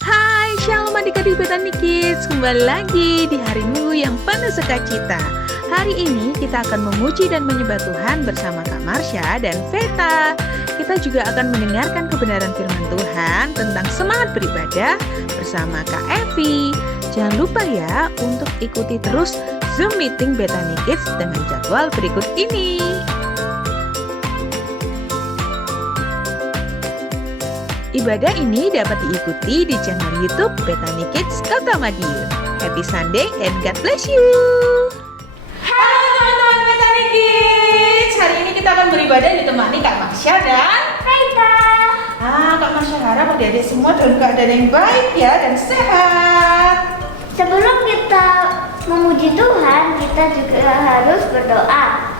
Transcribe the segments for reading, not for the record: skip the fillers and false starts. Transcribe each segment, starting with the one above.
Hai, shalom adik-adik Bethany Kids. Kembali lagi di hari Minggu yang penuh sukacita. Hari ini kita akan memuji dan menyembah Tuhan bersama Kak Marsha dan Veta. Kita juga akan mendengarkan kebenaran firman Tuhan tentang semangat beribadah bersama Kak Evi. Jangan lupa ya untuk ikuti terus Zoom meeting Bethany Kids dengan jadwal berikut ini. Ibadah ini dapat diikuti di channel YouTube Bethany Kids Kota Madiun. Happy Sunday and God bless you. Halo teman-teman Bethany Kids. Hari ini kita akan beribadah ditemani Kak Marsha dan Veta. Kak Marsha harap adik-adik semua dalam keadaan yang baik ya dan sehat. Sebelum kita memuji Tuhan, kita juga harus berdoa.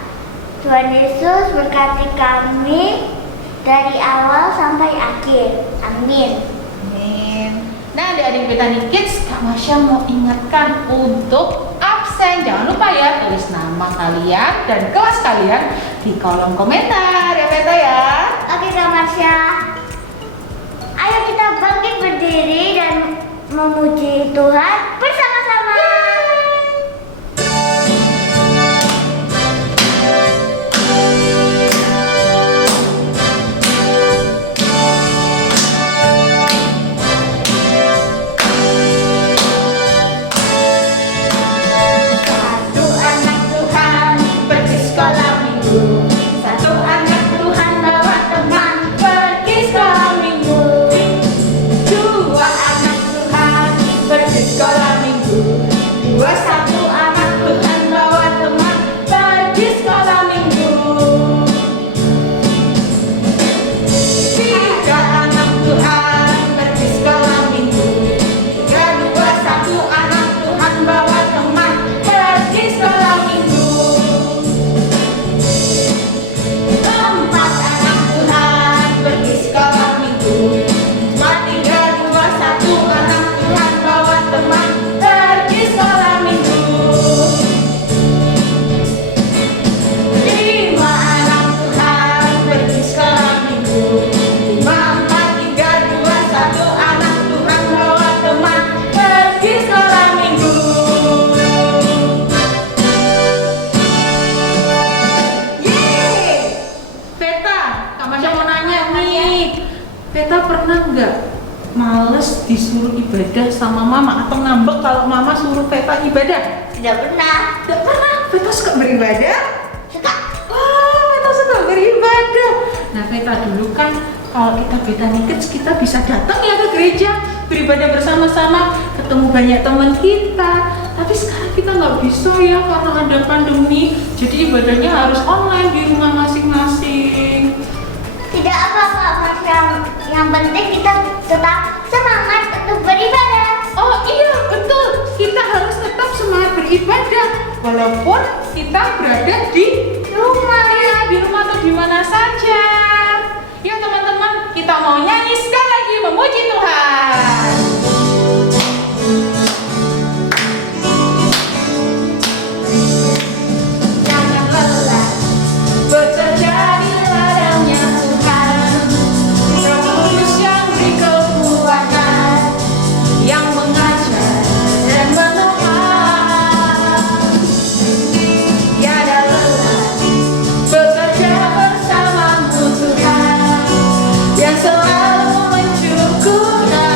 Tuhan Yesus berkati kami dari awal sampai akhir. Amin. Amin. Nah, adik-adik Bethany Kids, Kak Marsha mau ingatkan untuk absen. Jangan lupa ya, tulis nama kalian dan kelas kalian di kolom komentar ya Veta ya. Oke Kak Marsha. Ayo kita bangkit berdiri dan memuji Tuhan bersama-sama. Veta pernah nggak males disuruh ibadah sama mama atau ngambek kalau mama suruh Veta ibadah? Tidak pernah. Tidak pernah. Veta suka beribadah? Suka. Wah, Veta suka beribadah. Nah, Veta dulu kan kalau kita Bethany Kids kita bisa datang ya ke gereja beribadah bersama-sama, ketemu banyak teman kita. Tapi sekarang kita nggak bisa ya karena ada pandemi. Jadi ibadahnya harus online di rumah masing-masing. Tidak apa-apa Marsha. Yang penting kita tetap semangat untuk beribadah. Oh iya, betul. Kita harus tetap semangat beribadah walaupun kita berada di rumah ya, di rumah atau di mana saja. Yuk teman-teman, kita mau nyanyi sekali lagi memuji Tuhan. Jangan lelah bekerja di ladangnya Tuhan. Roh Kudus yang beri kekuatan, yang mengajar dan menolong. Tiada lelah bekerja bersamamu Tuhan, yang selalu mencukupkan.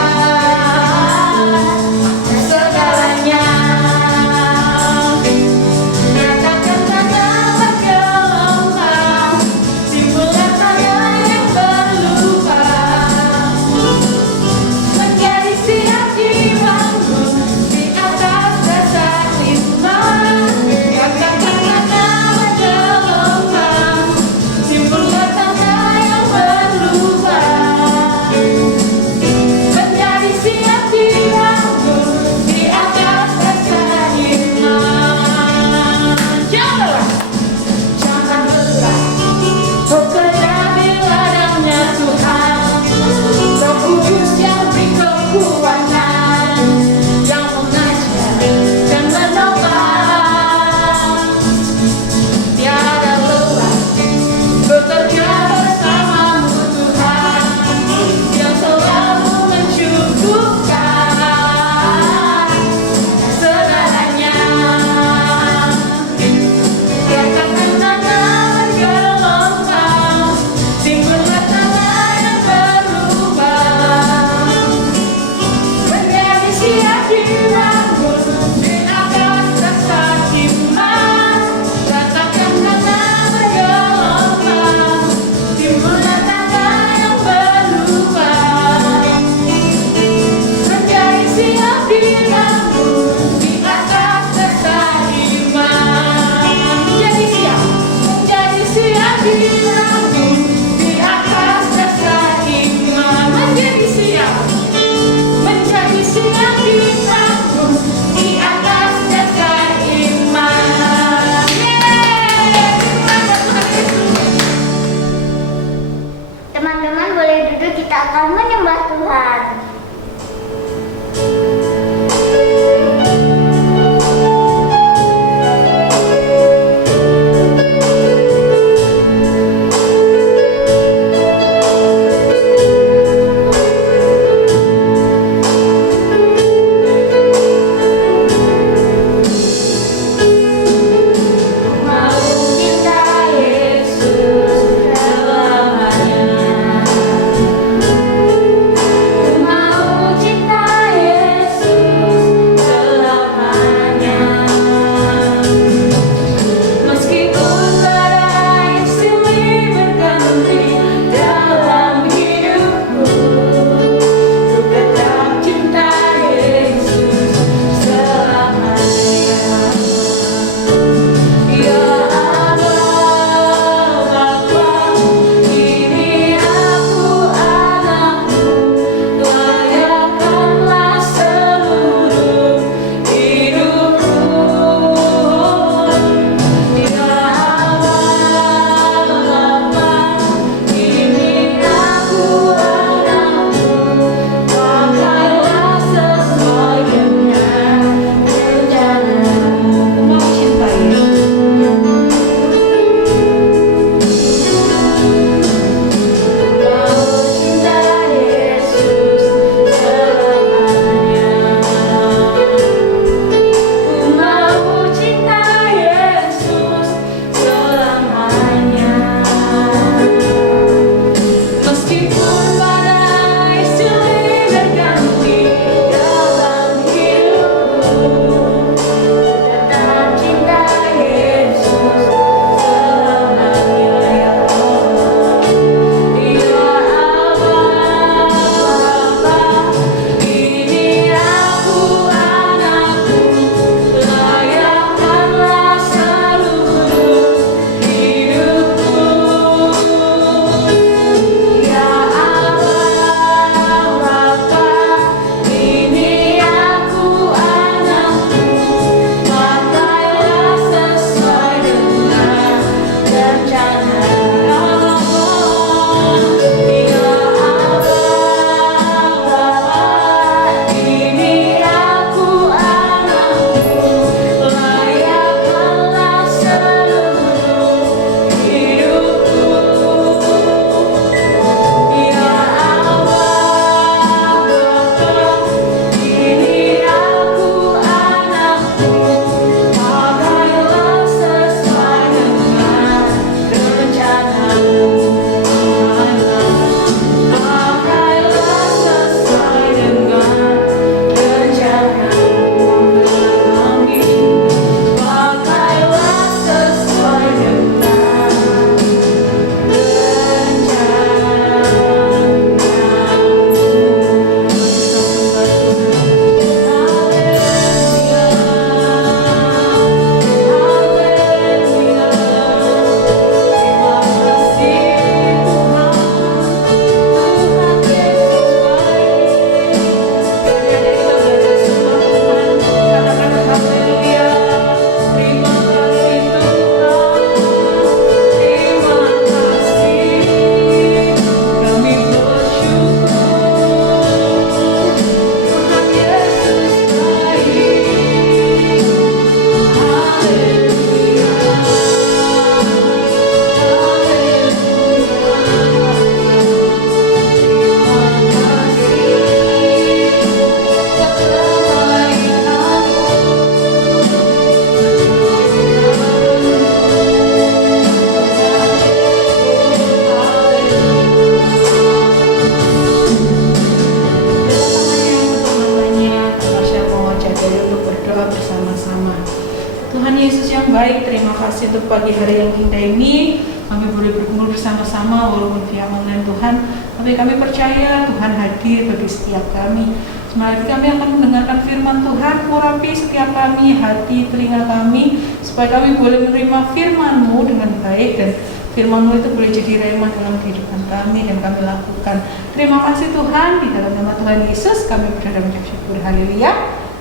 yang baik, terima kasih untuk pagi hari yang indah ini. Kami boleh berkumpul bersama-sama walaupun via online Tuhan, tapi kami percaya Tuhan hadir bagi setiap kami. Mari kami akan mendengarkan firman Tuhan. Urapi setiap kami, hati, telinga kami, supaya kami boleh menerima firman-Mu dengan baik, dan firman-Mu itu boleh jadi rema dalam kehidupan kami dan kami lakukan. Terima kasih Tuhan, di dalam nama Tuhan Yesus kami berdoa dan mengucap syukur. Haleluya.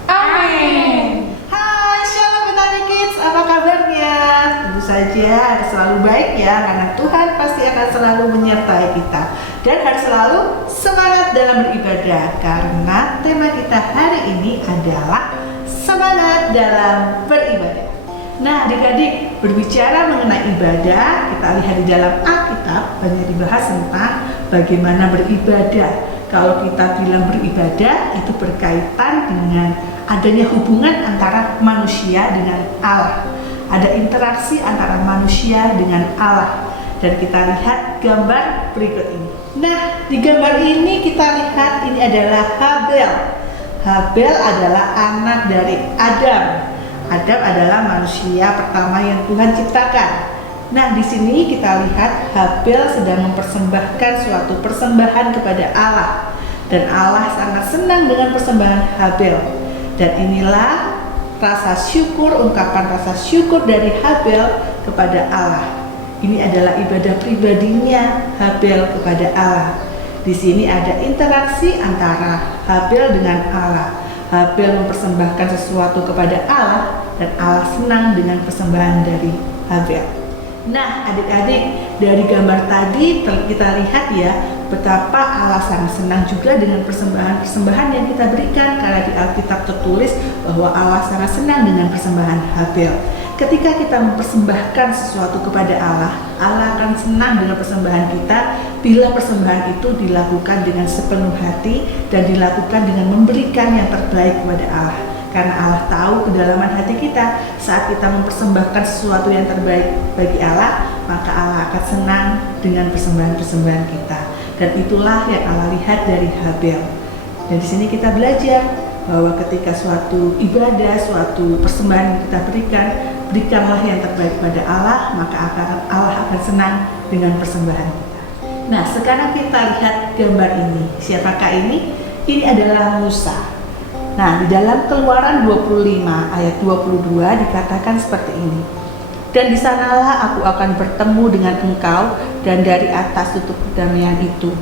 Amin. Hai, Shalom Petani Kids, apa kabarnya? Tentu saja selalu baik ya, karena Tuhan pasti akan selalu menyertai kita. Dan harus selalu semangat dalam beribadah, karena tema kita hari ini adalah semangat dalam beribadah. Nah, adik-adik, berbicara mengenai ibadah, kita lihat di dalam Alkitab banyak dibahas tentang bagaimana beribadah. Kalau kita bilang beribadah, itu berkaitan dengan adanya hubungan antara manusia dengan Allah. Ada interaksi antara manusia dengan Allah. Dan kita lihat gambar berikut ini. Nah, di gambar ini kita lihat ini adalah Habel. Habel adalah anak dari Adam. Adam adalah manusia pertama yang Tuhan ciptakan. Nah, di sini kita lihat Habel sedang mempersembahkan suatu persembahan kepada Allah. Dan Allah sangat senang dengan persembahan Habel. Dan inilah rasa syukur, ungkapan rasa syukur dari Habel kepada Allah. Ini adalah ibadah pribadinya Habel kepada Allah. Di sini ada interaksi antara Habel dengan Allah. Habel mempersembahkan sesuatu kepada Allah dan Allah senang dengan persembahan dari Habel. Nah, adik-adik, dari gambar tadi kita lihat ya betapa Allah sangat senang juga dengan persembahan-persembahan yang kita berikan, karena di Alkitab tertulis bahwa Allah sangat senang dengan persembahan Habel. Ketika kita mempersembahkan sesuatu kepada Allah, Allah akan senang dengan persembahan kita bila persembahan itu dilakukan dengan sepenuh hati dan dilakukan dengan memberikan yang terbaik kepada Allah. Karena Allah tahu kedalaman hati kita. Saat kita mempersembahkan sesuatu yang terbaik bagi Allah, maka Allah akan senang dengan persembahan-persembahan kita. Dan itulah yang Allah lihat dari Habel. Dan di sini kita belajar bahwa ketika suatu ibadah, suatu persembahan yang kita berikan, berikanlah yang terbaik pada Allah, maka Allah akan senang dengan persembahan kita. Nah, sekarang kita lihat gambar ini. Siapakah ini? Ini adalah Musa. Nah, di dalam Keluaran 25 ayat 22 dikatakan seperti ini. Dan di sanalah aku akan bertemu dengan engkau, dan dari atas tutup perdamaian itu,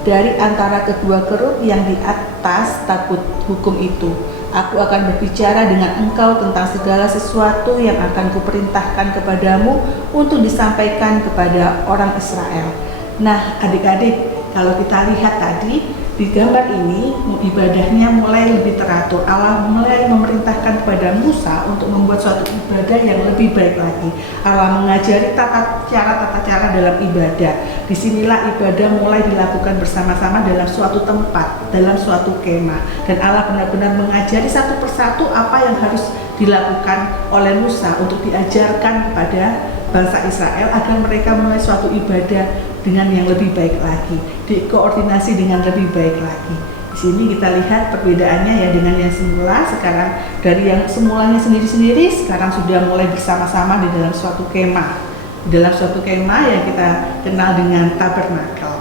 dari antara kedua kerub yang di atas tabut hukum itu, aku akan berbicara dengan engkau tentang segala sesuatu yang akan kuperintahkan kepadamu untuk disampaikan kepada orang Israel. Nah, adik-adik, kalau kita lihat tadi di gambar ini, ibadahnya mulai lebih teratur. Allah mulai memerintahkan kepada Musa untuk membuat suatu ibadah yang lebih baik lagi. Allah mengajari tata cara dalam ibadah. Disinilah ibadah mulai dilakukan bersama-sama dalam suatu tempat, dalam suatu kemah. Dan Allah benar-benar mengajari satu persatu apa yang harus dilakukan oleh Musa untuk diajarkan kepada bangsa Israel agar mereka mulai suatu ibadah dengan yang lebih baik lagi, dikoordinasi dengan lebih baik lagi. Di sini kita lihat perbedaannya ya dengan yang semula. Sekarang dari yang semulanya sendiri-sendiri, sekarang sudah mulai bersama-sama di dalam suatu kemah. Di dalam suatu kemah yang kita kenal dengan tabernakel.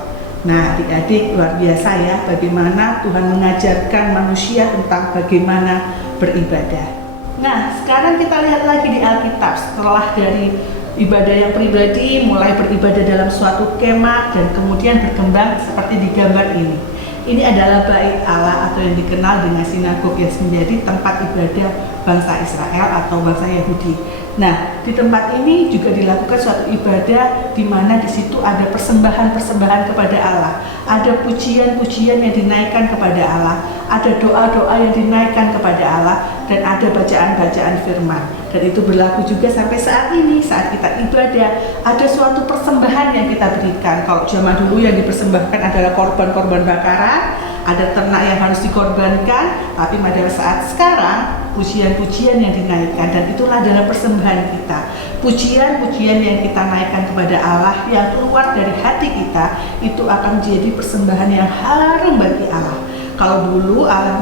Nah, adik-adik, luar biasa ya bagaimana Tuhan mengajarkan manusia tentang bagaimana beribadah. Nah, sekarang kita lihat lagi di Alkitab setelah dari ibadah yang pribadi mulai beribadah dalam suatu kemah dan kemudian berkembang seperti di gambar ini. Ini adalah bait Allah atau yang dikenal dengan sinagog yang menjadi tempat ibadah bangsa Israel atau bangsa Yahudi. Nah, di tempat ini juga dilakukan suatu ibadah di mana di situ ada persembahan-persembahan kepada Allah, ada pujian-pujian yang dinaikkan kepada Allah, ada doa-doa yang dinaikkan kepada Allah, dan ada bacaan-bacaan firman. Dan itu berlaku juga sampai saat ini, saat kita ibadah, ada suatu persembahan yang kita berikan. Kalau zaman dulu yang dipersembahkan adalah korban-korban bakaran, ada ternak yang harus dikorbankan, tapi pada saat sekarang pujian-pujian yang dinaikkan, dan itulah adalah persembahan kita. Pujian-pujian yang kita naikkan kepada Allah yang keluar dari hati kita, itu akan menjadi persembahan yang harum bagi Allah. Kalau dulu Allah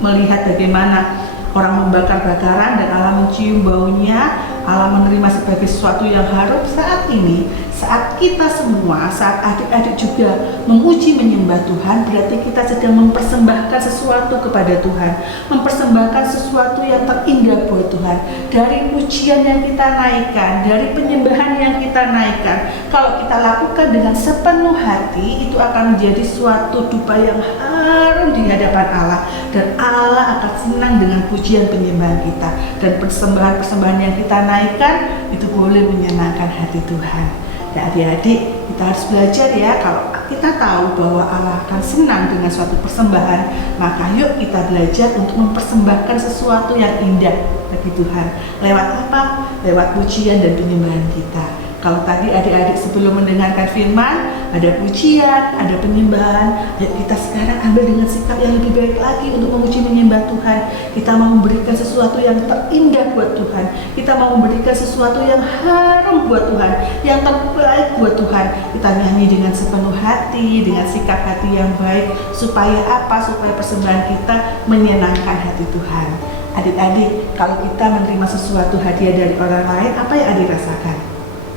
melihat bagaimana orang membakar bakaran dan Allah mencium baunya, Allah menerima sebagai sesuatu yang harum saat ini, saat kita semua, saat adik-adik juga memuji menyembah Tuhan, berarti kita sedang mempersembahkan sesuatu kepada Tuhan, mempersembahkan sesuatu yang terindah buat Tuhan. Dari pujian yang kita naikkan, dari penyembahan yang kita naikkan, kalau kita lakukan dengan sepenuh hati, itu akan menjadi suatu dupa yang harum di hadapan Allah, dan Allah akan senang dengan pujian penyembahan kita, dan persembahan-persembahan yang kita naikkan itu boleh menyenangkan hati Tuhan. Ya adik-adik, kita harus belajar ya, kalau kita tahu bahwa Allah akan senang dengan suatu persembahan, maka yuk kita belajar untuk mempersembahkan sesuatu yang indah bagi Tuhan. Lewat apa? Lewat pujian dan penyembahan kita. Kalau tadi adik-adik sebelum mendengarkan firman, ada pujian, ada penyembahan, ya kita sekarang ambil dengan sikap yang lebih baik lagi untuk memuji menyembah Tuhan. Kita mau memberikan sesuatu yang terindah buat Tuhan. Kita mau memberikan sesuatu yang harum buat Tuhan, yang terbaik buat Tuhan. Kita nyanyi dengan sepenuh hati, dengan sikap hati yang baik. Supaya apa? Supaya persembahan kita menyenangkan hati Tuhan. Adik-adik, kalau kita menerima sesuatu hadiah dari orang lain, apa yang adik rasakan?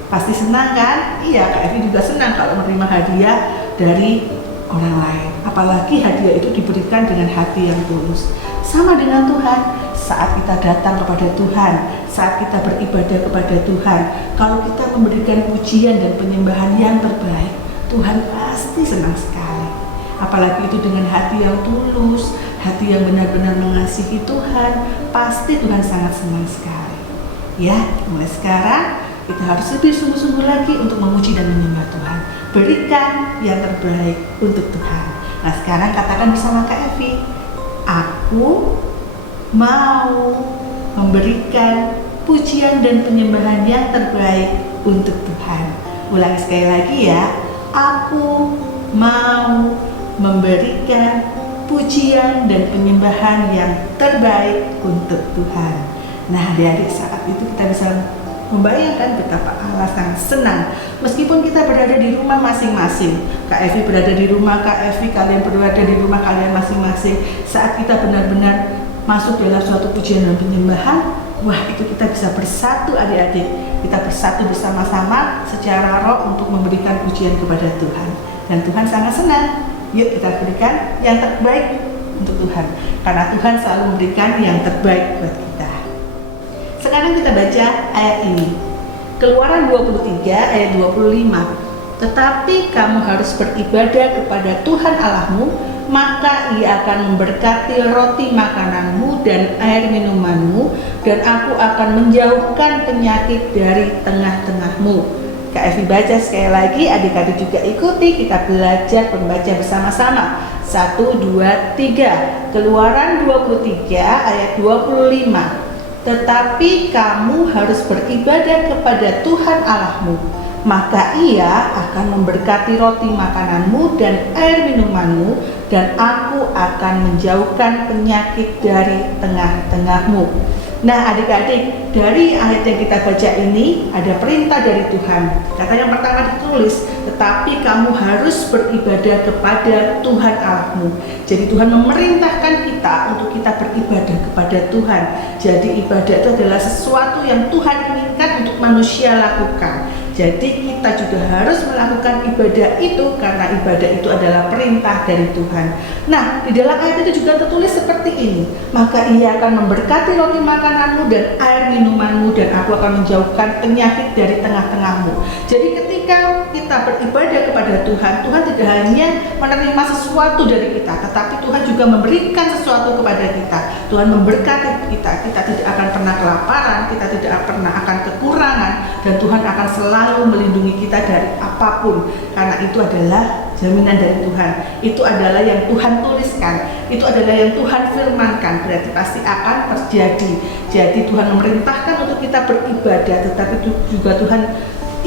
Pasti senang kan? Iya, Kak Evi juga senang kalau menerima hadiah dari orang lain. Apalagi hadiah itu diberikan dengan hati yang tulus. Sama dengan Tuhan, saat kita datang kepada Tuhan, saat kita beribadah kepada Tuhan, kalau kita memberikan pujian dan penyembahan yang terbaik, Tuhan pasti senang sekali. Apalagi itu dengan hati yang tulus, hati yang benar-benar mengasihi Tuhan, pasti Tuhan sangat senang sekali. Ya, mulai sekarang kita harus lebih sungguh-sungguh lagi untuk memuji dan menyembah Tuhan. Berikan yang terbaik untuk Tuhan. Nah, sekarang katakan bersama Kak Evi, aku mau memberikan pujian dan penyembahan yang terbaik untuk Tuhan. Ulangi sekali lagi ya. Aku mau memberikan pujian dan penyembahan yang terbaik untuk Tuhan. Nah, adik-adik, saat itu kita bisa membayangkan betapa Allah sangat senang. Meskipun kita berada di rumah masing-masing, Kak Evi berada di rumah Kak Evi, kalian berada di rumah kalian masing-masing, saat kita benar-benar masuk dalam suatu pujian dan penyembahan, wah, itu kita bisa bersatu adik-adik. Kita bersatu bersama-sama secara roh untuk memberikan pujian kepada Tuhan. Dan Tuhan sangat senang. Yuk kita berikan yang terbaik untuk Tuhan, karena Tuhan selalu memberikan yang terbaik buat kita. Sekarang kita baca ayat ini. Keluaran 23 ayat 25. Tetapi kamu harus beribadah kepada Tuhan Allahmu, maka Ia akan memberkati roti makananmu dan air minumanmu, dan aku akan menjauhkan penyakit dari tengah-tengahmu. Kak Evi baca sekali lagi, adik-adik juga ikuti, kita belajar membaca bersama-sama. 1, 2, 3. Keluaran 23 ayat 25. Tetapi kamu harus beribadah kepada Tuhan Allahmu, maka Ia akan memberkati roti makananmu dan air minumanmu, dan aku akan menjauhkan penyakit dari tengah-tengahmu. Nah adik-adik, dari ayat yang kita baca ini ada perintah dari Tuhan. Kata yang pertama ditulis, tetapi kamu harus beribadah kepada Tuhan Allahmu. Jadi Tuhan memerintahkan kita untuk kita beribadah kepada Tuhan. Jadi ibadah itu adalah sesuatu yang Tuhan inginkan untuk manusia lakukan. Jadi kita juga harus melakukan ibadah itu karena ibadah itu adalah perintah dari Tuhan. Nah, di dalam ayat itu juga tertulis seperti ini. Maka Ia akan memberkati roti makananmu dan air minumanmu, dan aku akan menjauhkan penyakit dari tengah-tengahmu. Jadi ketika kita beribadah kepada Tuhan, Tuhan tidak hanya menerima sesuatu dari kita, tetapi Tuhan juga memberikan sesuatu kepada kita. Tuhan memberkati kita. Kita tidak akan pernah kelaparan, kita tidak pernah akan kekurangan, dan Tuhan akan selalu melindungi kita dari apapun, karena itu adalah jaminan dari Tuhan. Itu adalah yang Tuhan tuliskan, itu adalah yang Tuhan firmankan, berarti pasti akan terjadi. Jadi Tuhan memerintahkan untuk kita beribadah, tetapi juga Tuhan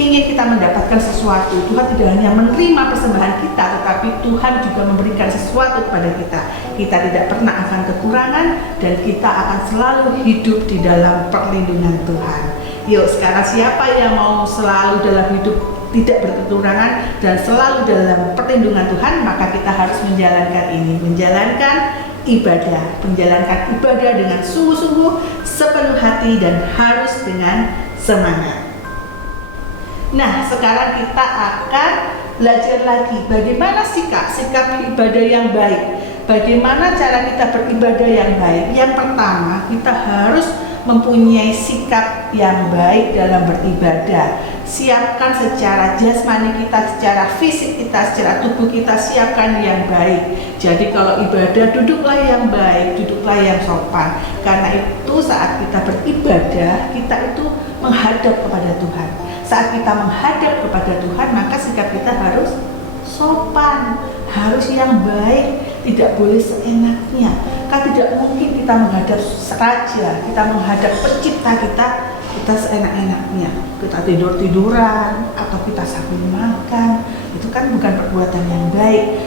ingin kita mendapatkan sesuatu. Tuhan tidak hanya menerima persembahan kita, tetapi Tuhan juga memberikan sesuatu kepada kita. Kita tidak pernah akan kekurangan, dan kita akan selalu hidup di dalam perlindungan Tuhan. Yuk sekarang siapa yang mau selalu dalam hidup tidak berkekurangan dan selalu dalam perlindungan Tuhan, maka kita harus menjalankan ini, menjalankan ibadah dengan sungguh-sungguh, sepenuh hati, dan harus dengan semangat. Nah, sekarang kita akan belajar lagi bagaimana sikap ibadah yang baik. Bagaimana cara kita beribadah yang baik? Yang pertama, kita harus mempunyai sikap yang baik dalam beribadah. Siapkan secara jasmani kita, secara fisik kita, secara tubuh kita, siapkan yang baik. Jadi kalau ibadah, duduklah yang baik, duduklah yang sopan. Karena itu saat kita beribadah, kita itu menghadap kepada Tuhan. Saat kita menghadap kepada Tuhan, maka sikap kita harus sopan, harus yang baik, tidak boleh seenaknya. Kan tidak mungkin kita menghadap raja, kita menghadap pencipta kita seenak-enaknya. Kita tidur-tiduran atau kita sambil makan, itu kan bukan perbuatan yang baik,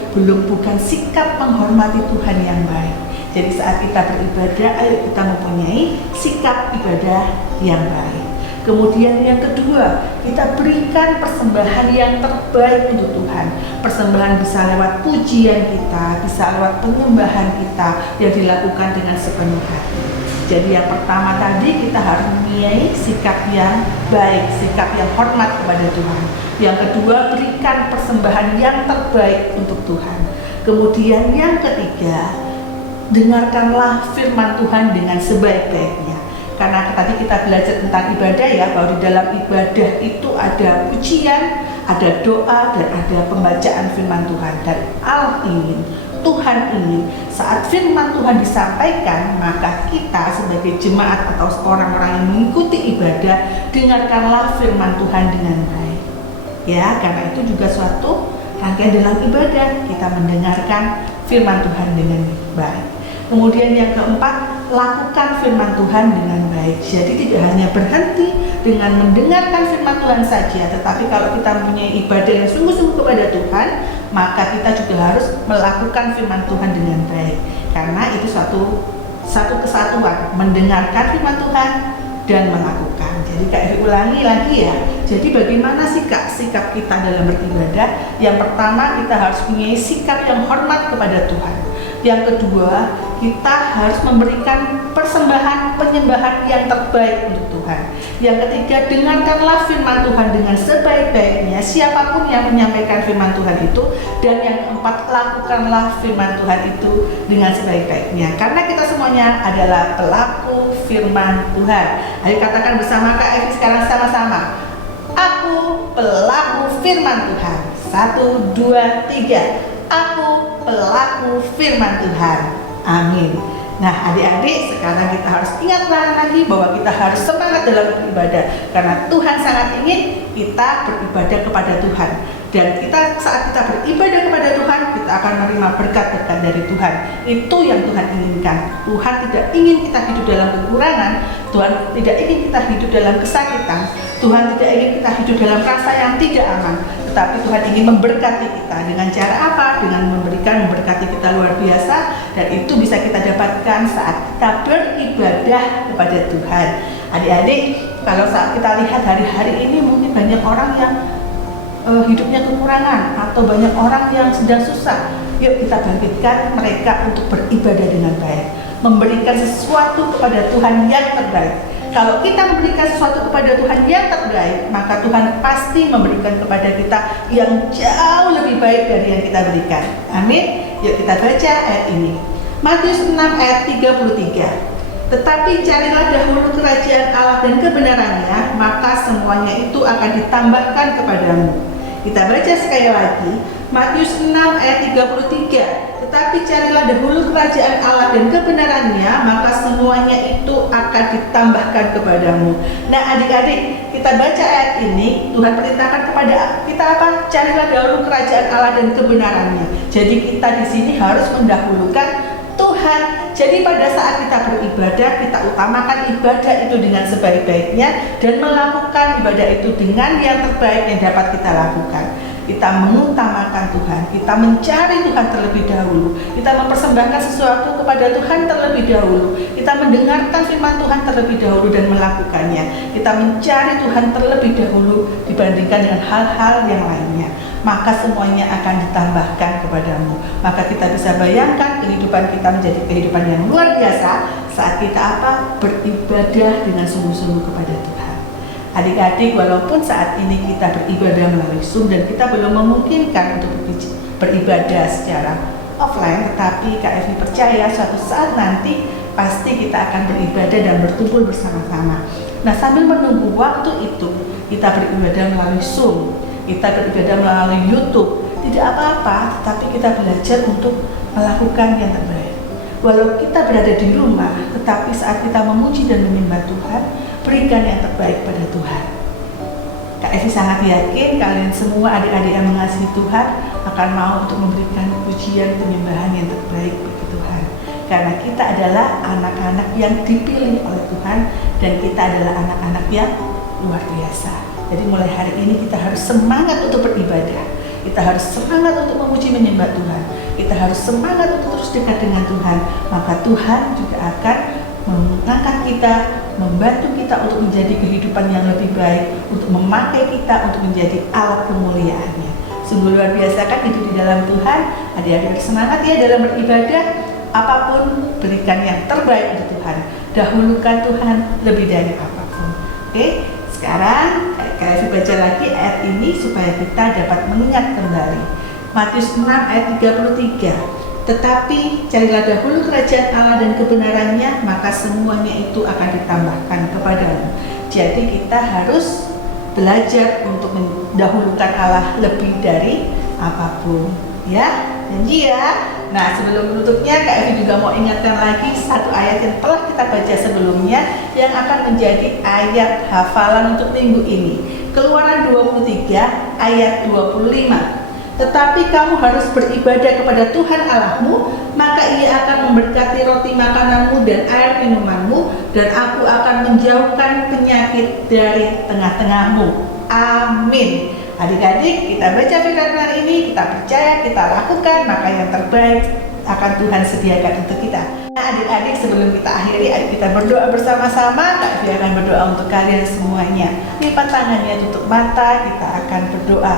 bukan sikap menghormati Tuhan yang baik. Jadi saat kita beribadah, ayo kita mempunyai sikap ibadah yang baik. Kemudian yang kedua, kita berikan persembahan yang terbaik untuk Tuhan. Persembahan bisa lewat pujian kita, bisa lewat penyembahan kita yang dilakukan dengan sepenuh hati. Jadi yang pertama tadi, kita harus mempunyai sikap yang baik, sikap yang hormat kepada Tuhan. Yang kedua, berikan persembahan yang terbaik untuk Tuhan. Kemudian yang ketiga, dengarkanlah firman Tuhan dengan sebaik-baiknya. Karena tadi kita belajar tentang ibadah ya, bahwa di dalam ibadah itu ada pujian, ada doa, dan ada pembacaan firman Tuhan. Dan Allah ingin, Tuhan ingin saat firman Tuhan disampaikan, maka kita sebagai jemaat atau orang-orang yang mengikuti ibadah, dengarkanlah firman Tuhan dengan baik. Ya, karena itu juga suatu rangkaian dalam ibadah, kita mendengarkan firman Tuhan dengan baik. Kemudian yang keempat, lakukan firman Tuhan dengan baik. Jadi tidak hanya berhenti dengan mendengarkan firman Tuhan saja, tetapi kalau kita mempunyai ibadah yang sungguh-sungguh kepada Tuhan, maka kita juga harus melakukan firman Tuhan dengan baik. Karena itu satu kesatuan, mendengarkan firman Tuhan dan melakukan. Jadi kayak diulangi lagi ya. Jadi bagaimana sikap kita dalam beribadah? Yang pertama, kita harus mempunyai sikap yang hormat kepada Tuhan. Yang kedua, kita harus memberikan persembahan penyembahan yang terbaik untuk Tuhan. Yang ketiga, dengarkanlah firman Tuhan dengan sebaik-baiknya, siapapun yang menyampaikan firman Tuhan itu. Dan yang keempat, lakukanlah firman Tuhan itu dengan sebaik-baiknya. Karena kita semuanya adalah pelaku firman Tuhan. Ayo katakan bersama Kak Evi sekarang sama-sama. Aku pelaku firman Tuhan. 1, 2, 3. Aku pelaku firman Tuhan. Amin. Nah, adik-adik, sekarang kita harus ingat lagi bahwa kita harus semangat dalam beribadah, karena Tuhan sangat ingin kita beribadah kepada Tuhan. Dan saat kita beribadah kepada Tuhan, kita akan menerima berkat-berkat dari Tuhan. Itu yang Tuhan inginkan. Tuhan tidak ingin kita hidup dalam kekurangan. Tuhan tidak ingin kita hidup dalam kesakitan. Tuhan tidak ingin kita hidup dalam rasa yang tidak aman. Tetapi Tuhan ingin memberkati kita. Dengan cara apa? Dengan memberkati kita luar biasa. Dan itu bisa kita dapatkan saat kita beribadah kepada Tuhan. Adik-adik, kalau saat kita lihat hari-hari ini, mungkin banyak orang yang hidupnya kekurangan, atau banyak orang yang sedang susah. Yuk kita bangkitkan mereka untuk beribadah dengan baik, memberikan sesuatu kepada Tuhan yang terbaik. Kalau kita memberikan sesuatu kepada Tuhan yang terbaik, maka Tuhan pasti memberikan kepada kita yang jauh lebih baik dari yang kita berikan. Amin. Yuk kita baca ayat ini. Matius 6 ayat 33. Tetapi carilah dahulu kerajaan Allah dan kebenarannya, maka semuanya itu akan ditambahkan kepadamu. Kita baca sekali lagi, Matius 6 ayat 33. Tetapi carilah dahulu kerajaan Allah dan kebenarannya, maka semuanya itu akan ditambahkan kepadamu. Nah adik-adik, kita baca ayat ini, Tuhan perintahkan kepada kita apa? Carilah dahulu kerajaan Allah dan kebenarannya. Jadi kita di sini harus mendahulukan Tuhan. Jadi pada saat kita beribadah, kita utamakan ibadah itu dengan sebaik-baiknya dan melakukan ibadah itu dengan yang terbaik yang dapat kita lakukan. Kita mengutamakan Tuhan, kita mencari Tuhan terlebih dahulu, kita mempersembahkan sesuatu kepada Tuhan terlebih dahulu, kita mendengarkan firman Tuhan terlebih dahulu dan melakukannya. Kita mencari Tuhan terlebih dahulu dibandingkan dengan hal-hal yang lainnya, maka semuanya akan ditambahkan kepadamu. Maka kita bisa bayangkan kehidupan kita menjadi kehidupan yang luar biasa saat kita beribadah dengan sungguh-sungguh kepada Tuhan. Adik-adik, walaupun saat ini kita beribadah melalui Zoom dan kita belum memungkinkan untuk beribadah secara offline, tetapi Kak Evi percaya suatu saat nanti pasti kita akan beribadah dan berkumpul bersama-sama. Nah, sambil menunggu waktu itu, kita beribadah melalui Zoom, kita beribadah melalui YouTube, tidak apa-apa, tetapi kita belajar untuk melakukan yang terbaik. Walau kita berada di rumah, tetapi saat kita memuji dan menyembah Tuhan, berikan yang terbaik pada Tuhan. Kak Evi sangat yakin kalian semua adik-adik yang mengasihi Tuhan akan mau untuk memberikan pujian penyembahan yang terbaik bagi Tuhan. Karena kita adalah anak-anak yang dipilih oleh Tuhan dan kita adalah anak-anak yang luar biasa. Jadi mulai hari ini kita harus semangat untuk beribadah. Kita harus semangat untuk memuji menyembah Tuhan. Kita harus semangat untuk terus dekat dengan Tuhan. Maka Tuhan juga akan mengangkat kita, membantu kita untuk menjadi kehidupan yang lebih baik, untuk memakai kita untuk menjadi alat kemuliaannya. Sungguh luar biasa kan hidup di dalam Tuhan. Adik-adik semangat ya dalam beribadah. Apapun berikan yang terbaik untuk Tuhan. Dahulukan Tuhan lebih dari apapun. Oke, sekarang Kak Evi baca lagi ayat ini supaya kita dapat mengingat kembali. Matius 6 ayat 33. Tetapi carilah dahulu kerajaan Allah dan kebenarannya, maka semuanya itu akan ditambahkan kepadamu. Jadi kita harus belajar untuk mendahulukan Allah lebih dari apapun, ya. Janji ya. Nah, sebelum menutupnya Kak Evi juga mau ingatkan lagi satu ayat yang telah kita baca sebelumnya yang akan menjadi ayat hafalan untuk minggu ini. Keluaran 23 ayat 25. Tetapi kamu harus beribadah kepada Tuhan Allahmu, maka Ia akan memberkati roti makananmu dan air minumanmu, dan Aku akan menjauhkan penyakit dari tengah-tengahmu. Amin. Adik-adik, kita baca firman hari ini, kita percaya, kita lakukan, maka yang terbaik akan Tuhan sediakan untuk kita. Nah, adik-adik, sebelum kita akhiri, ayo kita berdoa bersama-sama. Kak Evi akan berdoa untuk kalian semuanya. Lipat tangannya, tutup mata, kita akan berdoa.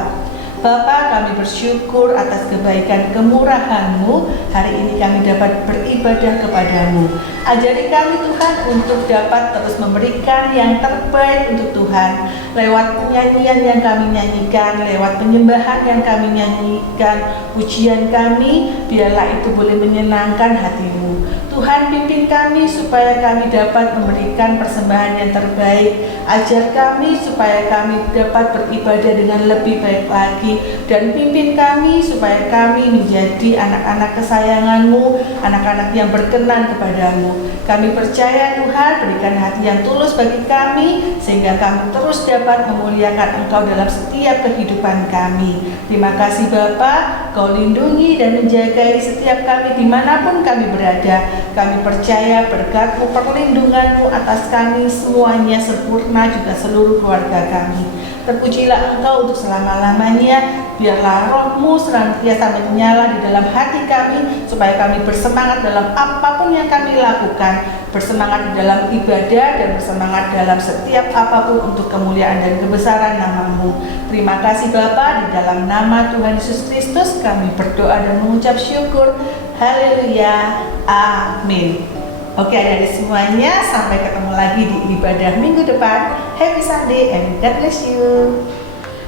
Bapa, kami bersyukur atas kebaikan kemurahan-Mu. Hari ini kami dapat beribadah kepadamu. Ajari kami Tuhan untuk dapat terus memberikan yang terbaik untuk Tuhan. Lewat penyanyian yang kami nyanyikan, lewat penyembahan yang kami nyanyikan, pujian kami, biarlah itu boleh menyenangkan hati-Mu. Tuhan, pimpin kami supaya kami dapat memberikan persembahan yang terbaik. Ajar kami supaya kami dapat beribadah dengan lebih baik lagi. Dan pimpin kami supaya kami menjadi anak-anak kesayangan-Mu, anak-anak yang berkenan kepadamu. Kami percaya Tuhan, berikan hati yang tulus bagi kami, sehingga kami terus dapat memuliakan Engkau dalam setiap kehidupan kami. Terima kasih Bapa, Kau lindungi dan menjagai setiap kami dimanapun kami berada. Kami percaya berkat-Mu, perlindungan-Mu atas kami semuanya sempurna, juga seluruh keluarga kami. Terpujilah Engkau untuk selama-lamanya. Biarlah Roh-Mu senantiasa menyala di dalam hati kami, supaya kami bersemangat dalam apapun yang kami lakukan, bersemangat di dalam ibadah dan bersemangat dalam setiap apapun untuk kemuliaan dan kebesaran nama-Mu. Terima kasih Bapa, di dalam nama Tuhan Yesus Kristus kami berdoa dan mengucap syukur. Haleluya. Amin. Oke adik-adik semuanya, sampai ketemu lagi di ibadah minggu depan. Happy Sunday and God bless you.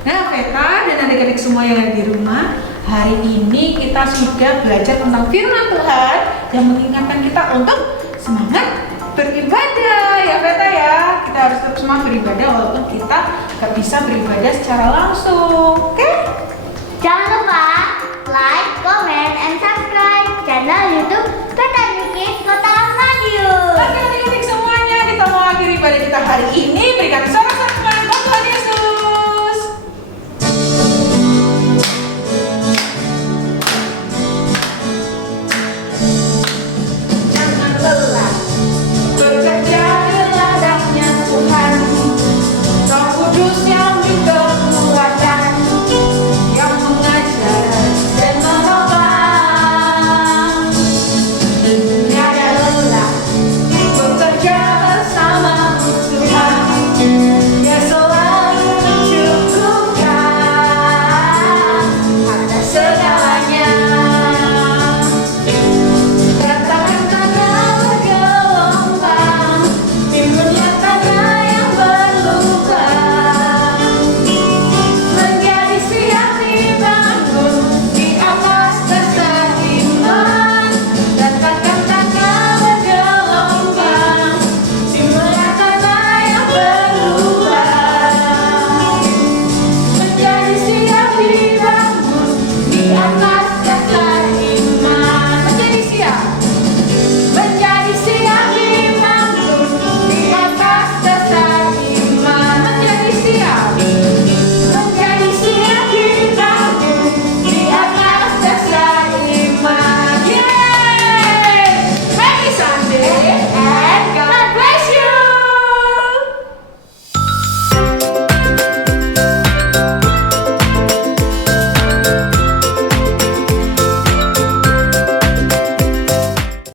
Nah, Veta dan adik-adik semua yang ada di rumah, hari ini kita sudah belajar tentang firman Tuhan yang mengingatkan kita untuk semangat beribadah, ya Veta ya. Kita harus tetap semangat beribadah walaupun kita gak bisa beribadah secara langsung. Oke? Jangan lupa like, comment, and subscribe.